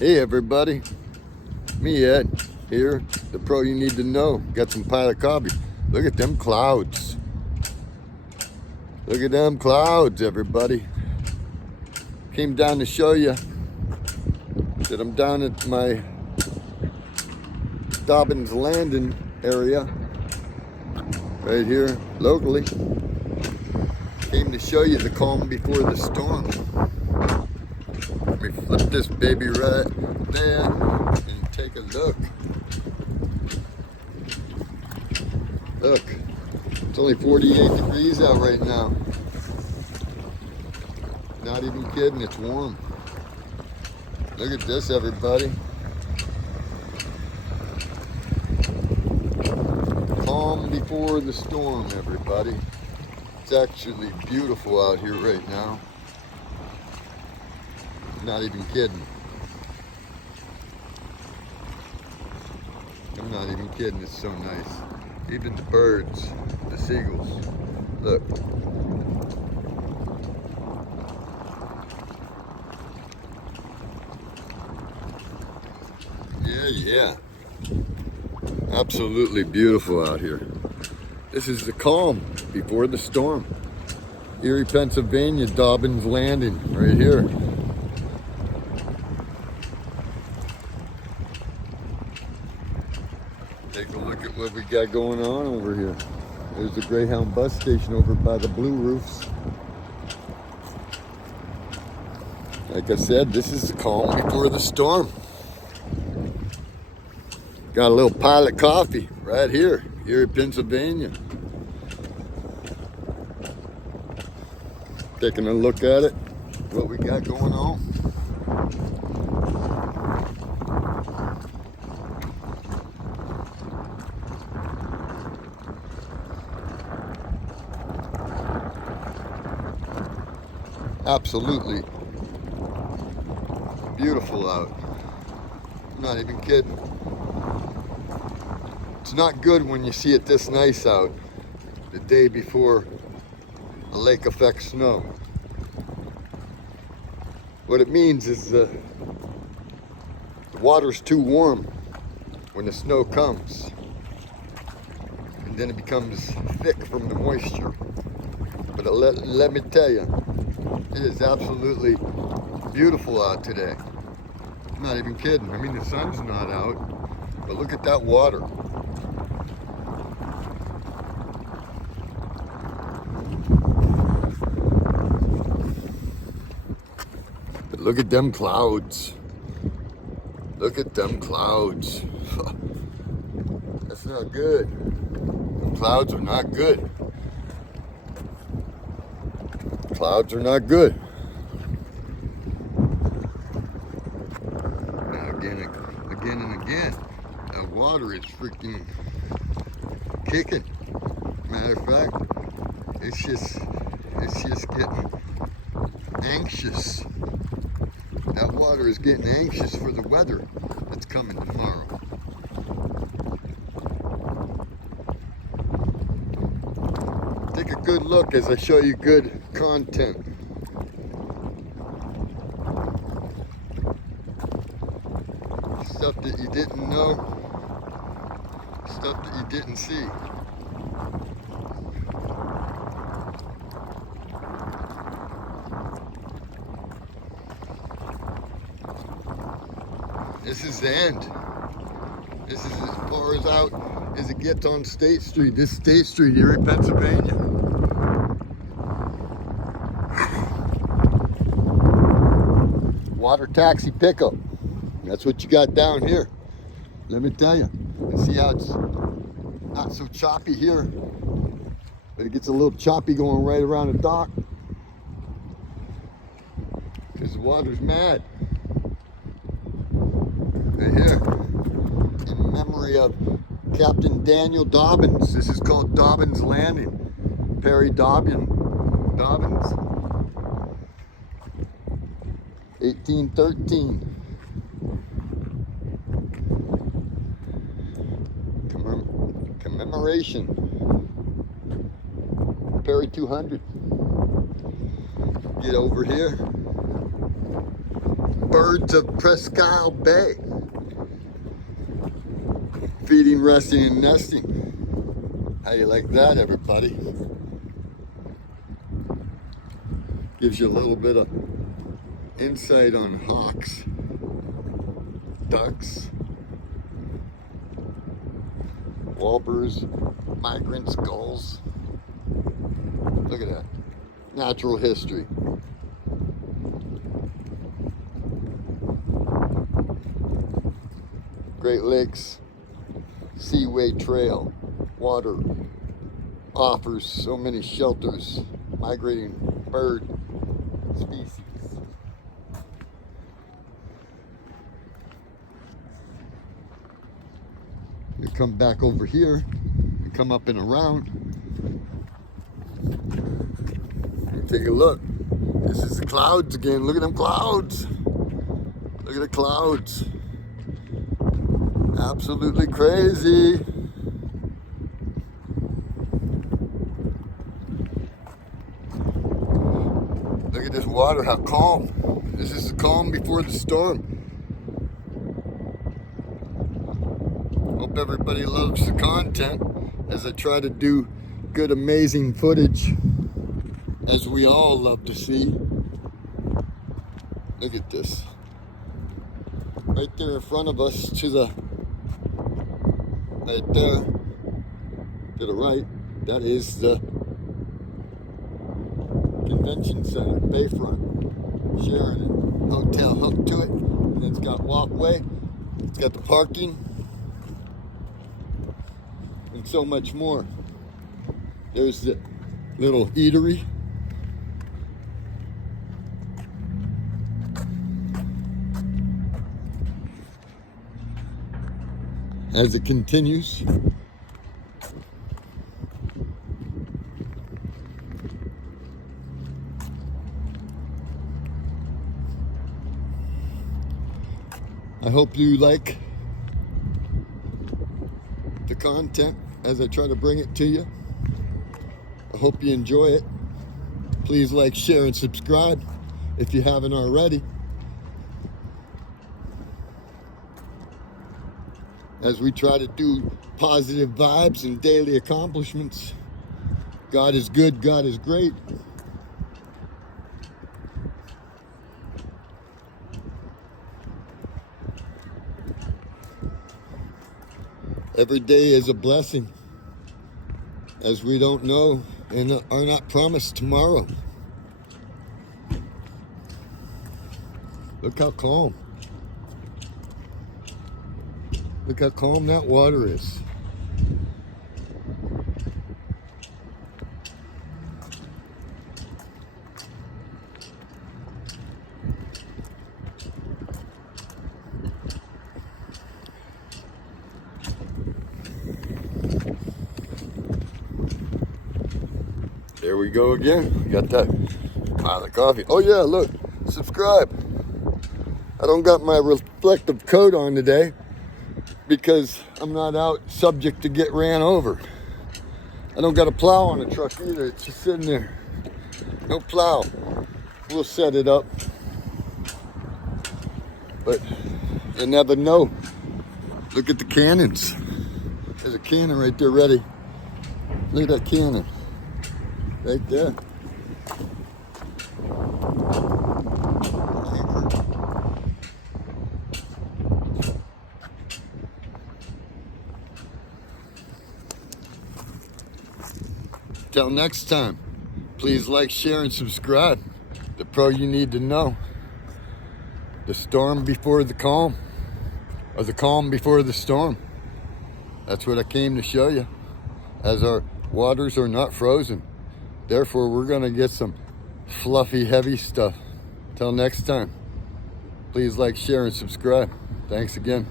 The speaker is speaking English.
Hey everybody, me Ed, here, the pro you need to know. Got some pilot coffee. Look at them clouds. Look at them clouds, everybody. Came down to show you that I'm down at my Dobbins Landing area, right here, locally. Came to show you the calm before the storm. Let me flip this baby right there and take a look. Look, it's only 48 degrees out right now. Not even kidding, it's warm. Look at this, everybody. Calm before the storm, everybody. It's actually beautiful out here right now. Not even kidding. I'm not even kidding, it's so nice. Even the birds, the seagulls, look. Yeah. Absolutely beautiful out here. This is the calm before the storm. Erie, Pennsylvania, Dobbins Landing, right here. Take a look at what we got going on over here. There's the Greyhound bus station over by the blue roofs. Like I said, this is the calm before the storm. Got a little pilot coffee right here, Erie, Pennsylvania. Taking a look at it, what we got going on. Absolutely beautiful out. I'm not even kidding. It's not good when you see it this nice out the day before a lake effect snow. What it means is the water's too warm when the snow comes, and then it becomes thick from the moisture. But let me tell you, it is absolutely beautiful out today. I'm not even kidding. I mean, the sun's not out, but look at that water. But look at them clouds. Look at them clouds. That's not good. The clouds are not good. Clouds are not good. Now again and again, that water is freaking kicking. Matter of fact, it's just getting anxious. That water is getting anxious for the weather that's coming tomorrow. Take a good look as I show you good content. Stuff that you didn't know, stuff that you didn't see. This is the end. This is as far as out as it gets on State Street. This is State Street here in Pennsylvania. Water taxi pickup. That's what you got down here. Let me tell you. You see how it's not so choppy here, but it gets a little choppy going right around the dock because the water's mad. Right here, in memory of Captain Daniel Dobbins. This is called Dobbins Landing. Perry Dobbins. 1813. Commemoration. Perry 200. Get over here. birds of Presque Isle Bay. Feeding, resting, and nesting. How you like that, everybody? Gives you a little bit of insight on hawks, ducks, warblers, migrants, gulls. Look at that. Natural history. Great Lakes Seaway Trail. Water offers so many shelters, migrating bird species. You come back over here, you come up and around, and take a look. This is the clouds again. Look at them clouds. Look at the clouds. Absolutely crazy. Look at this water, how calm. This is the calm before the storm. Hope everybody loves the content as I try to do good, amazing footage, as we all love to see. Look at this. Right there in front of us right there, to the right, that is the Convention Center, Bayfront, Sheridan Hotel hooked to it. And it's got walkway, it's got the parking, and so much more. There's the little eatery. As it continues. I hope you like the content as I try to bring it to you. I hope you enjoy it. Please like, share, and subscribe if you haven't already. As we try to do positive vibes and daily accomplishments. God is good, God is great. Every day is a blessing, as we don't know and are not promised tomorrow. Look how calm. Look how calm that water is. There we go again. We got that pile of coffee. Oh yeah, look, subscribe. I don't got my reflective coat on today because I'm not out subject to get ran over. I don't got a plow on the truck either. It's just sitting there. No plow. We'll set it up. But you never know. Look at the cannons. There's a cannon right there ready. Look at that cannon. Right there. Till next time, please like, share, and subscribe. The pro you need to know. The storm before the calm, or the calm before the storm. That's what I came to show you, as our waters are not frozen. Therefore, we're gonna get some fluffy, heavy stuff. Till next time, please like, share, and subscribe. Thanks again.